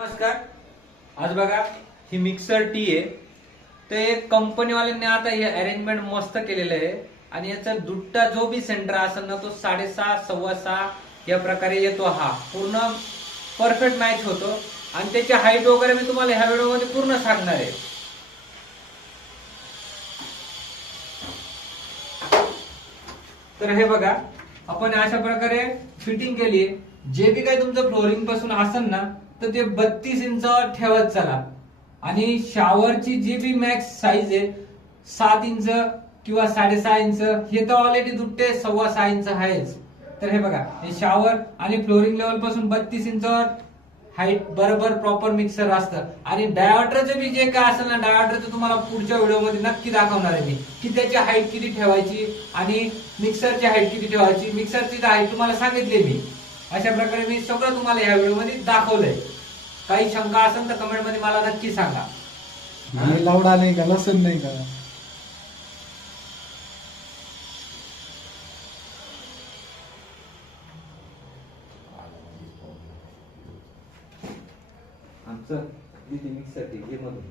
नमस्कार. आज बघा ही मिक्सर टी आहे. ते कंपनीवाल्यांनी आता हे अरेंजमेंट मस्त केलेलं आहे आणि याचा दुट्टा जो बी सेंटर असेल ना तो 6.5 6.25 या प्रकारे येतो. हा पूर्ण परफेक्ट मॅच होतो आणि त्याची हाईट वगैरे मी तुम्हाला ह्या व्हिडिओमध्ये पूर्ण सांगणार आहे. तर हे बघा आपण अशा प्रकारे फिटिंग केली. जे बी काही तुमचं फ्लोरिंग पासून असेल ना तर ते 32 इंचावर ठेवत चला आणि शॉवरची जी बी मॅक्स साईज आहे 7 इंच किंवा 6.5 इंच हे तर ऑलरेडी दुट्टे 6.25 इंच आहेच. तर हे बघा हे शॉवर आणि फ्लोरिंग लेवल पासून 32 इंचावर हाईट बरोबर प्रॉपर मिक्सर असतं. आणि डायव्हर्टरचं बी जे काय असेल ना डायव्हर्टरचं तुम्हाला पुढच्या व्हिडिओमध्ये नक्की दाखवणार आहे मी की त्याची हाईट किती ठेवायची आणि मिक्सरची हाईट किती ठेवायची. मिक्सरची हाईट तुम्हाला सांगितली मी. अशा प्रकारे मी सगळं तुम्हाला या व्हिडिओमध्ये दाखवलंय. काही शंका असेल तर कमेंट मध्ये मला नक्की सांगा. लावडा नाही का, लसण नाही का? आमचं मिक्सर घे मधून